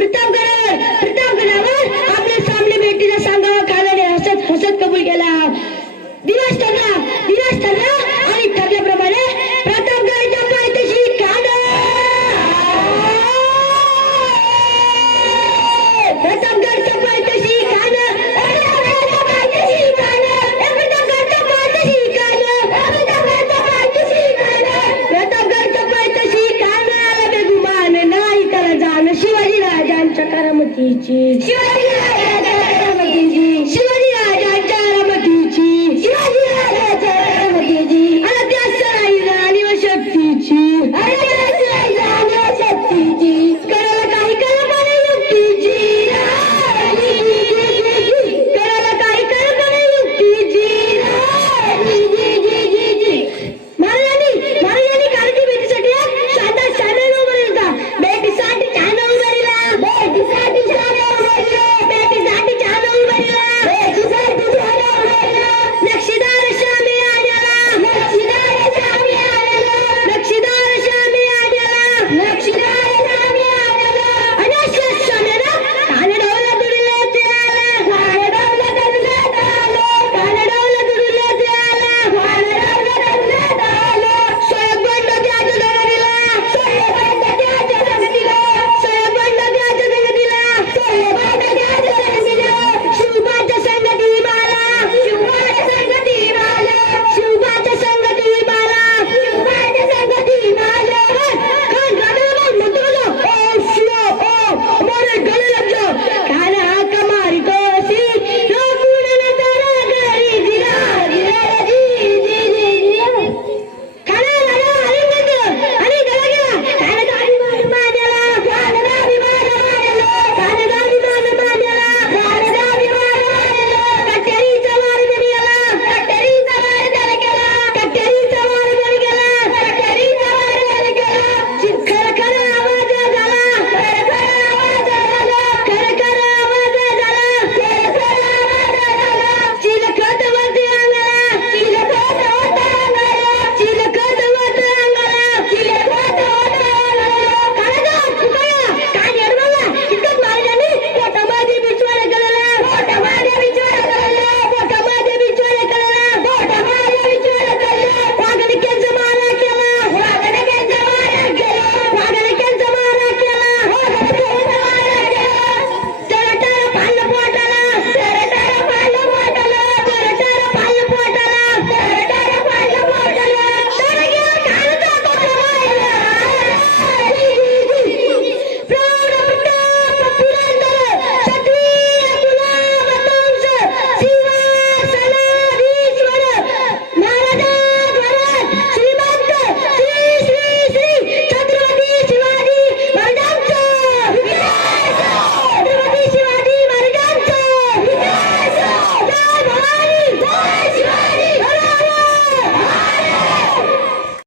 Prithamgarh Gigi. You're